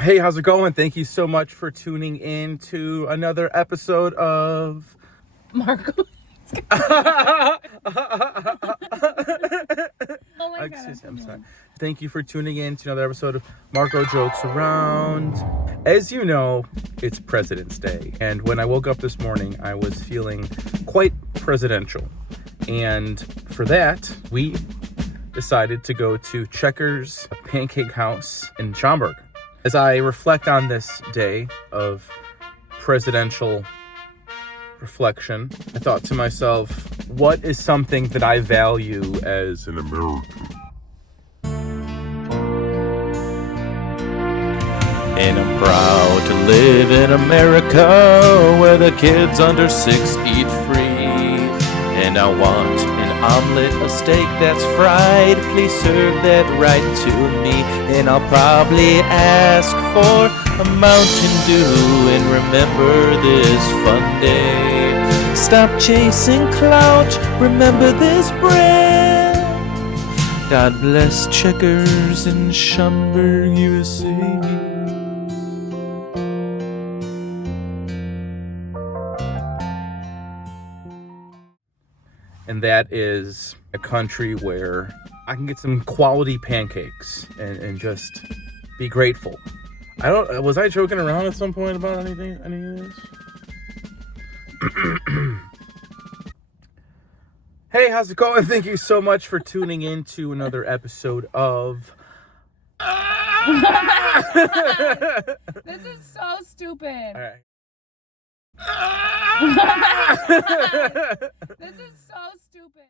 Hey, how's it going? Thank you so much for tuning in to another episode of Marco. Oh my God. Excuse me, I'm sorry. Thank you for tuning in to another episode of Marco Jokes Around. As you know, it's President's Day, and when I woke up this morning, I was feeling quite presidential. And for that, we decided to go to Checkers Pancake House in Schaumburg. As I reflect on this day of presidential reflection, I thought to myself, what is something that I value as an American? And I'm proud to live in America, where the kids under 6 eat free. And I want an omelet, a steak that's fried. Please serve that right to me. And I'll probably ask for a Mountain Dew and remember this fun day. Stop chasing clout, remember this brand. God bless Checkers in Schaumburg, USA. And that is a country where I can get some quality pancakes and just be grateful. Was I joking around at some point about any of this? Hey, how's it going? Thank you so much for tuning in to another episode of This is so stupid. All right. This is so stupid.